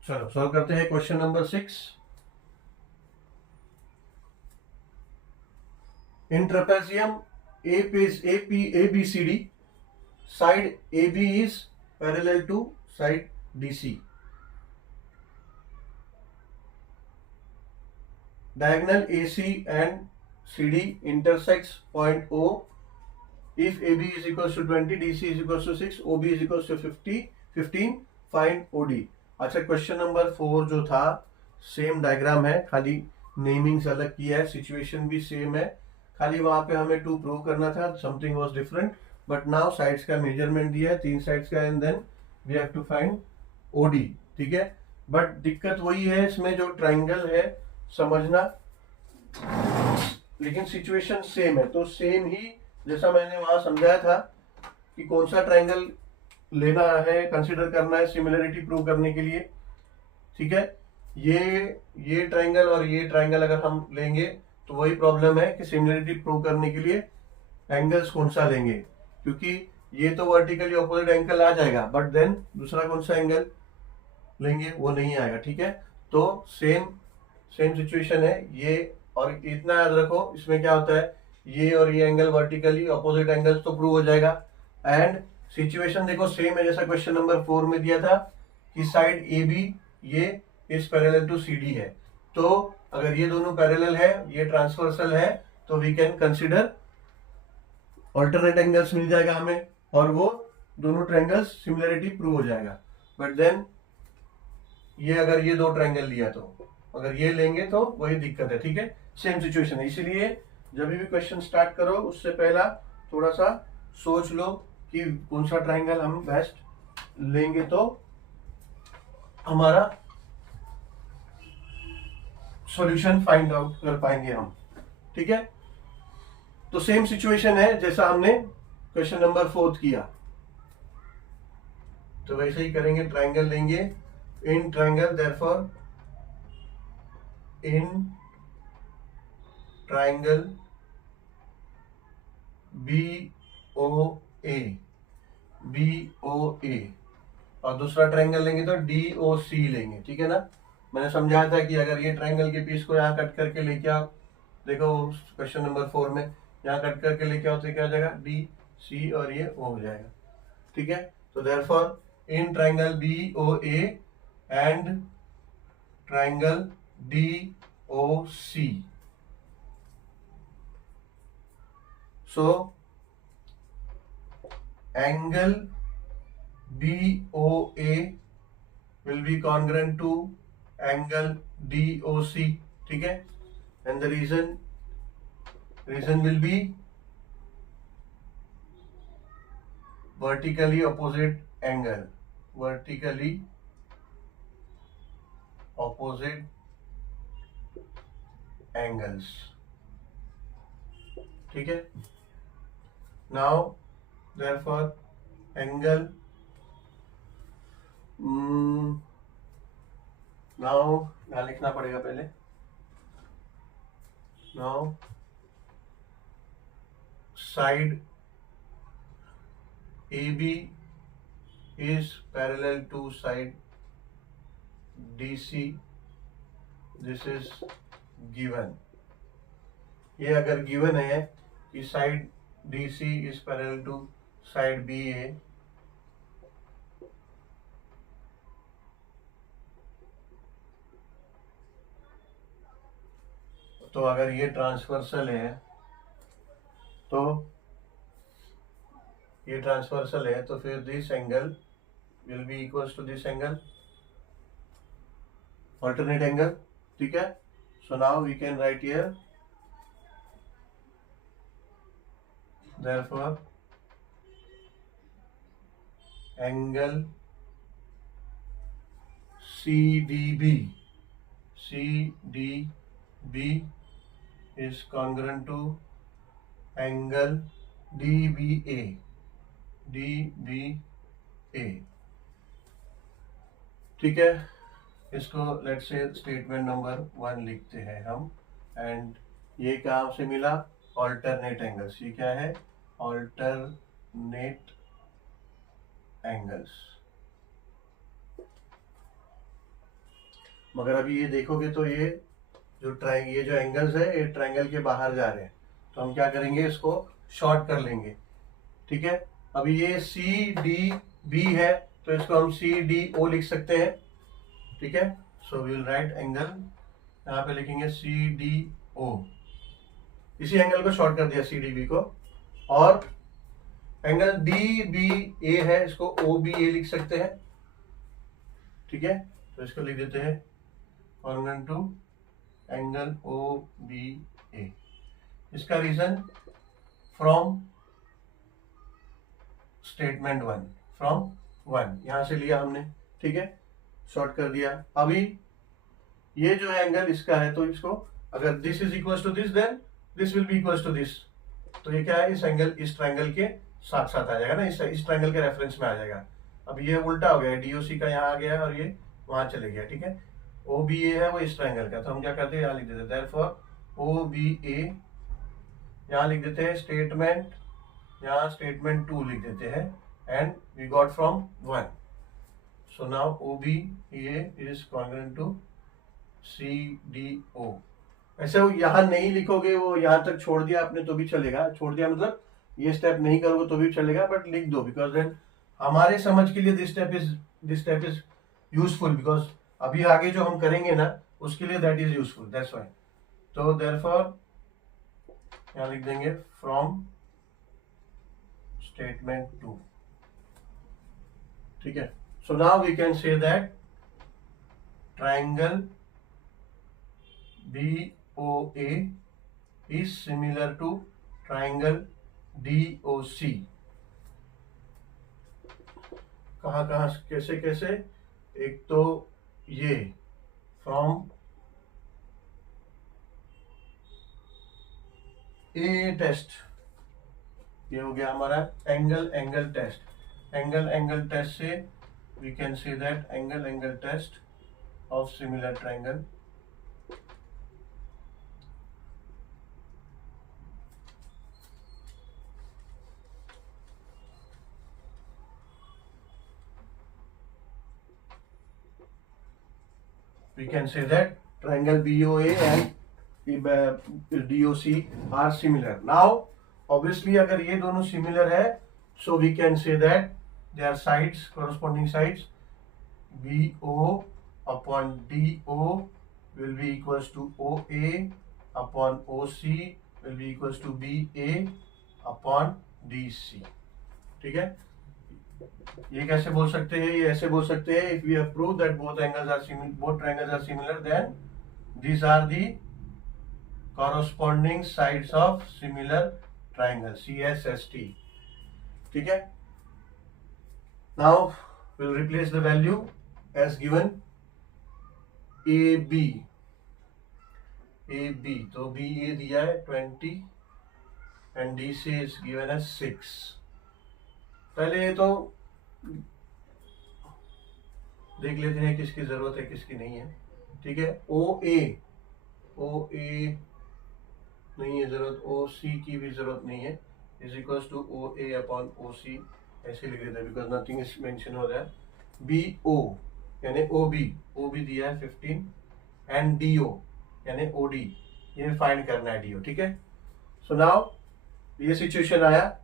चलो सॉल्व करते हैं question number 6। In trapezium ABCD, side AB is parallel to side DC. Diagonal AC and CD intersects point O. If AB is equals to 20, DC is equals to 6, OB is equals to 15, find OD. अच्छा, question number 4 जो था same diagram है, खाली namings अलग किया है, situation भी same है, खाली वहां पे हमें टू प्रूव करना था, something was different. But now sides का मेजरमेंट दिया है, 3 साइड्स का, and then we have to find OD. ठीक है, बट दिक्कत वही है इसमें, जो ट्राइंगल है समझना, लेकिन सिचुएशन सेम है। तो सेम ही जैसा मैंने वहां समझाया था कि कौन सा ट्राइंगल लेना है, कंसीडर करना है सिमिलरिटी प्रूव करने के लिए। ठीक है, ये ट्राइंगल और ये ट्राइंगल अगर हम लेंगे तो वही प्रॉब्लम है कि सिमिलरिटी प्रूव करने के लिए एंगल्स कौन सा लेंगे, क्योंकि ये तो वर्टिकली ऑपोजिट एंगल आ जाएगा, बट देन दूसरा कौन सा एंगल लेंगे वो नहीं आएगा। ठीक है, तो सेम सिचुएशन है ये। और इतना याद रखो, इसमें क्या होता है, ये और ये एंगल वर्टिकली ऑपोजिट एंगल्स तो प्रूव हो जाएगा। एंड सिचुएशन देखो सेम है जैसा क्वेश्चन नंबर 4 में दिया था कि साइड ए बी ये इस पैरेलल टू सी डी है। तो अगर ये दोनों पैरेलल है, ये ट्रांसवर्सल है, तो we can consider alternate angles मिल जाएगा हमें, और वो दोनों ट्रायंगल्स सिमिलरिटी प्रूव हो जाएगा। बट देन ये अगर ये दो ट्रायंगल लिया, तो अगर ये लेंगे तो वही दिक्कत है। ठीक है, सेम सिचुएशन है, इसीलिए जब भी क्वेश्चन स्टार्ट करो उससे पहला थोड़ा सा सोच लो कि कौन सा ट्रायंगल हम बेस्ट लेंगे तो हमारा सॉल्यूशन फाइंड आउट कर पाएंगे हम। ठीक है, तो सेम सिचुएशन है जैसा हमने क्वेश्चन नंबर 4 किया, तो वैसे ही करेंगे, ट्रायंगल लेंगे। In triangle therefore in triangle BOA और दूसरा ट्रायंगल लेंगे तो DOC लेंगे। ठीक है ना, मैंने समझाया था कि अगर ये ट्रायंगल के पीस को यहाँ कट करके लेके आओ, देखो क्वेश्चन नंबर 4 में यहाँ कट करके लेके आओ तो क्या हो जाएगा, DC और ये O हो जाएगा। ठीक है, तो therefore in triangle BOA and triangle DOC, so angle BOA will be congruent to angle DOC. ठीक है, and the reason will be vertically opposite angle, vertically opposite angles. ठीक है, now therefore angle now यहाँ लिखना पड़ेगा पहले, now side AB is parallel to side DC. This is given. ये अगर given है कि side DC is parallel to side BA, तो अगर ये ट्रांसवर्सल है तो ये ट्रांसवर्सल है तो फिर this angle will be equals to this angle, alternate angle. ठीक है, so now we can write here therefore angle CDB is congruent to angle DBA। ठीक है, इसको लेट्स से स्टेटमेंट नंबर 1 लिखते हैं हम। एंड ये कहाँ से मिला, ऑल्टरनेट एंगल्स। ये क्या है, ऑल्टरनेट एंगल्स। मगर अभी ये देखोगे तो ये जो एंगल्स है ये ट्रायंगल के बाहर जा रहे हैं, तो हम क्या करेंगे, इसको शॉर्ट कर लेंगे। ठीक है, अभी ये सी डी बी है तो इसको हम सी डी ओ लिख सकते हैं। ठीक है, so we will write angle, यहाँ पे लिखेंगे सी डी ओ, इसी एंगल को शॉर्ट कर दिया सी डी बी को। और एंगल डी बी ए है, इसको ओ बी ए लिख सकते हैं। ठीक है, तो इसको लिख देते हैं congruent to angle O B A. इसका रीजन फ्रॉम स्टेटमेंट 1, फ्रॉम 1 यहां से लिया हमने। ठीक है, शॉर्ट कर दिया। अभी ये जो एंगल इसका है, तो इसको अगर this is equal to this then this will be equal to this, तो ये क्या है, इस एंगल इस ट्रायंगल के साथ साथ आ जाएगा ना, इस ट्रायंगल के रेफरेंस में आ जाएगा। अब ये उल्टा हो गया, डीओसी का यहाँ आ गया और ये वहां चले गया। ठीक है, ओ बी ए है वो इस ट्रायंगल का, तो हम क्या करते हैं, यहाँ लिख देते हैं देयरफॉर ओ बी ए, यहाँ लिख देते हैं स्टेटमेंट, यहाँ स्टेटमेंट 2 लिख देते हैं, and we got from 1। So now O B A is congruent to C D O. ऐसे वो यहाँ नहीं लिखोगे, वो यहाँ तक छोड़ दिया आपने तो भी चलेगा, छोड़ दिया मतलब ये स्टेप नहीं करोगे तो भी चलेगा, बट लिख दो, बिकॉज देन हमारे समझ के लिए this step is useful, because अभी आगे जो हम करेंगे ना उसके लिए that is useful, that's why. तो देयरफॉर यहाँ लिख देंगे फ्रॉम स्टेटमेंट 2। ठीक है, so now we can say that triangle BOA is similar to triangle DOC। कहाँ कहाँ कैसे कैसे, एक तो ये फ्रॉम ए टेस्ट, ये हो गया हमारा एंगल टेस्ट, एंगल टेस्ट से we can say that angle test of similar triangle. We can say that triangle BOA and DOC are similar. Now, obviously, अगर ये दोनों similar है, so we can say that their sides, corresponding sides, BO upon DO will be equals to OA upon OC will be equals to BA upon DC। ठीक है, ये कैसे बोल सकते हैं, ये ऐसे बोल सकते हैं, if we have prove that both triangles are similar then these are the corresponding sides of similar triangle, CSST। ठीक है, now will replace the value as given AB, तो BA दिया है 20 and DC is given as 6। पहले तो देख लेते हैं किसकी जरूरत है किसकी नहीं है। ठीक है, OA नहीं है जरूरत, OC की भी जरूरत नहीं है, is equal to OA upon OC ऐसे लिख देते हैं, बिकॉज नथिंग इज मेंशन हो रहा है। BO यानी OB दिया है 15 एंड DO यानी OD, ये फाइंड करना है DO। ठीक है, सो नाउ ये सिचुएशन आया।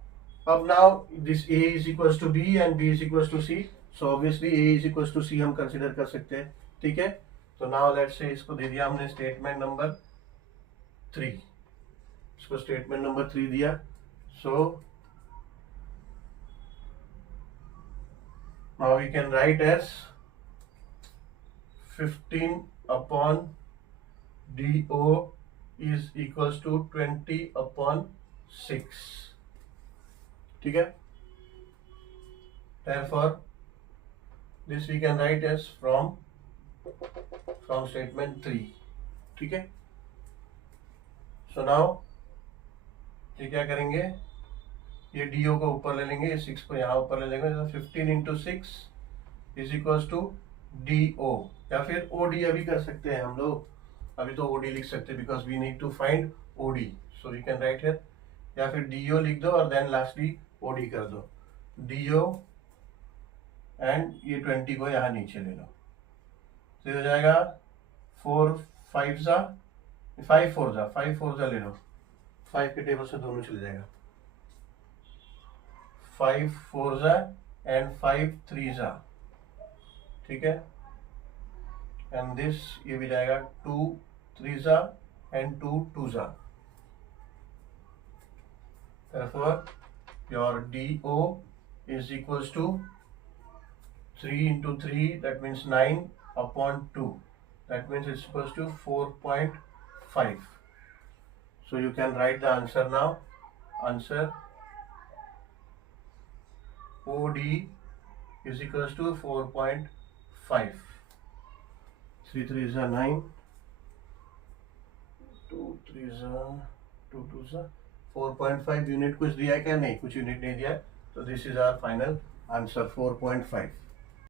अब now this A is equals to B and B is equals to C, so obviously A is equals to C हम कंसिडर कर सकते हैं। ठीक है, तो नाउ लेट्स से इसको दे दिया हमने स्टेटमेंट नंबर 3, इसको स्टेटमेंट नंबर 3 दिया। So now we can write as 15 upon DO is equals to 20 upon 6। ठीक है, therefore this we can write as from statement 3। ठीक है, so now ये क्या करेंगे, ये DO को ऊपर ले लेंगे, ये 6 को यहाँ ऊपर ले लेंगे, तो 15 into 6 is equals to DO, या फिर OD अभी कर सकते हैं हम लोग, अभी तो OD लिख सकते हैं because we need to find OD, so we can write here, या फिर DO लिख दो और देन लास्टली OD कर दो, DO एंड ये 20 को यहाँ नीचे ले लो, तो हो जाएगा 4 5 5 4 ले लो, 5 के टेबल से दोनों चले जाएगा, 5 4 एंड 5 3 ठीक है, एंड दिस ये भी जाएगा 2 3 and 2 2 therefore your DO is equals to 3 into 3, that means 9 upon 2, that means it's equals to 4.5. So you can write the answer now. Answer OD is equals to 4.5. 3 3 9, 2 3 2 2 4.5 unit कुछ दिया है क्या? नहीं, कुछ unit नहीं दिया है, तो this is our final answer 4.5.